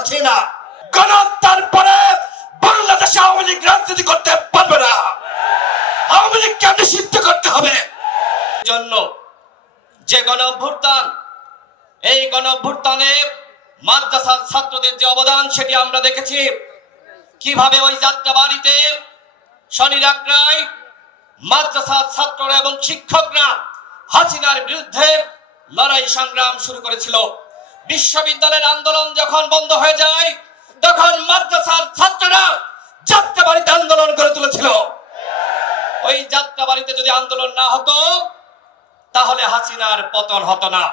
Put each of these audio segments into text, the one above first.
হাসিনা গণহত্যার পরে বাংলাদেশে আওয়ামী লীগ রাজনীতি করতে পারবে না। আওয়ামী লীগকে নিষিদ্ধ করতে হবে। জন্য যে গণঅভ্যুত্থান, এই গণঅভ্যুত্থানে মাদ্রাসার ছাত্রদের যে অবদান সেটি আমরা দেখেছি। কিভাবে ওই যাত্রাবাড়িতে শনি রাত্রায় মাদ্রাসার ছাত্ররা এবং শিক্ষকরা হাসিনার বিরুদ্ধে লড়াই সংগ্রাম শুরু করেছিল। বিশ্ববিদ্যালয়ের আন্দোলন যখন বন্ধ হয়ে যায় তখন মাদ্রাসার ছাত্ররা যাত্রাবাড়িতে আন্দোলন করে তুলেছিল। ওই যাত্রাবাড়িতে যদি আন্দোলন না হতো তাহলে হাসিনার পতন হতো না।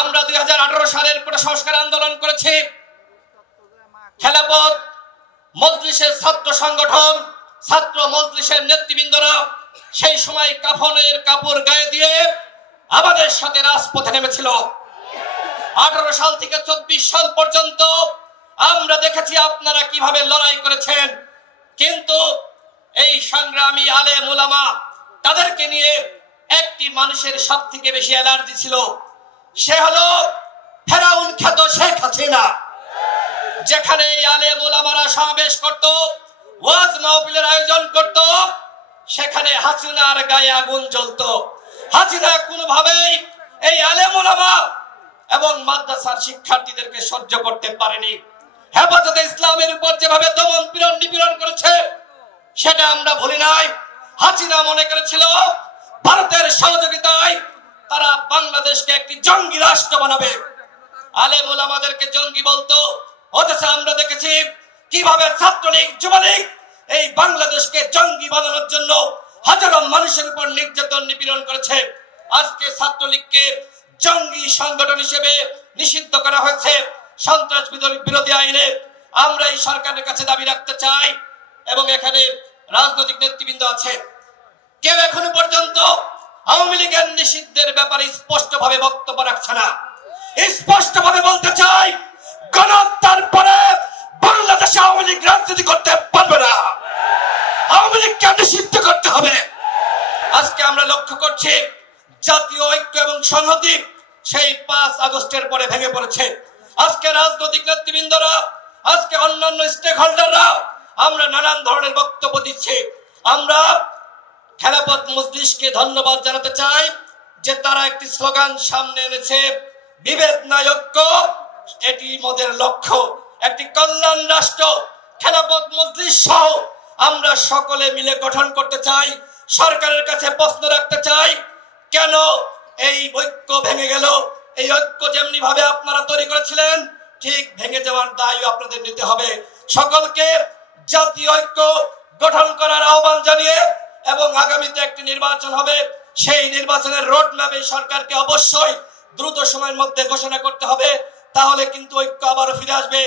আমরা 2018 সালের সংস্কার আন্দোলন করেছি। খেলাফত মজলিসের ছাত্র সংগঠন, ছাত্র মজলিসের নেতৃবৃন্দরা সেই সময় কাফনের কাপড় গায়ে দিয়ে আমাদের সাথে রাজপথে নেমেছিল। 18 সাল থেকে 24 সাল পর্যন্ত আমরা দেখেছি আপনারা কিভাবে লড়াই করেছেন। কিন্তু এই সংগ্রামী আলেম উলামা, তাদেরকে নিয়ে একটি মানুষের সব থেকে বেশি অ্যালার্জি ছিল, সে হলো ফেরাউন খ্যাত শেখ হাসিনা। যেখানে এই আলেম উলামারা সমাবেশ করত, ওয়াজ মাহফিলের আয়োজন করত, সেখানে হাসিনার গায়ে আগুন জ্বলত। হাসিনা কোনোভাবেই এই আলেম উলামা এবং মাদ্রাসার শিক্ষার্থীদেরকে সহ্য করতে পারেনি। হেফাজতে ইসলামের উপর যেভাবে দমন পীড়ন নিপীড়ন করেছে সেটা আমরা ভুলি নাই। হাসিনা মনে করেছিল ভারতের সহযোগিতায় তারা বাংলাদেশকে একটি জঙ্গি রাষ্ট্র বানাবে, আলেম ওলামাদেরকে জঙ্গি বলতো। অথচ আমরা দেখেছি কিভাবে ছাত্রলীগ, যুবলীগ এই বাংলাদেশকে জঙ্গি বানানোর জন্য হাজারো মানুষের উপর নির্যাতন নিপীড়ন করেছে। আজকে ছাত্রলীগকে জঙ্গি সংগঠন হিসেবে নিষিদ্ধ করা হয়েছে সন্ত্রাস বিরোধী আইনে। আমরা এই সরকারের কাছে দাবি রাখতে চাই, এবং এখানে রাজনৈতিক নেতৃবৃন্দ আছে, কেউ এখনো পর্যন্ত আওয়ামী লীগের নিষিদ্ধের ব্যাপারে স্পষ্টভাবে বক্তব্য রাখছে না। স্পষ্টভাবে বলতে চাই, গণহত্যার পরে বাংলাদেশে আওয়ামী লীগ রাজনীতি করতে পারবে না। আওয়ামী লীগকে নিষিদ্ধ করতে হবে। আজকে আমরা লক্ষ্য করছি জাতীয় ঐক্য এবং সংহতি সেই 5 আগস্টের পরে ভেঙে পড়েছে। আজকে রাজনৈতিক নেতৃবৃন্দরা, আজকে অন্যান্য স্টেক হোল্ডাররা আমরা নানান ধরনের বক্তব্য দিচ্ছি। আমরা খেলাফত মজলিসকে ধন্যবাদ জানাতে চাই যে তারা একটি স্লোগান সামনে এনেছে, বিভেদ নাই ঐক্য, এটি মোদের লক্ষ্য। একটি কল্যাণ রাষ্ট্র খেলাফত মজলিস সহ আমরা সকলে মিলে গঠন করতে চাই। সরকারের কাছে প্রশ্ন রাখতে চাই, কেন এই ঐক্য ভেঙে গেল? এই ঐক্য যেমনি ভাবে আপনারা তৈরি করেছিলেন ঠিক ভেঙে যাওয়ার দায়ও আপনাদের নিতে হবে। সকলকে জাতীয় ঐক্য গঠন করার আহ্বান জানিয়ে, এবং আগামীতে একটি নির্বাচন হবে, সেই নির্বাচনের রোড ম্যাপ এই সরকারকে অবশ্যই দ্রুত সময়ের মধ্যে ঘোষণা করতে হবে। তাহলে কিন্তু ঐক্য আবারও ফিরে আসবে।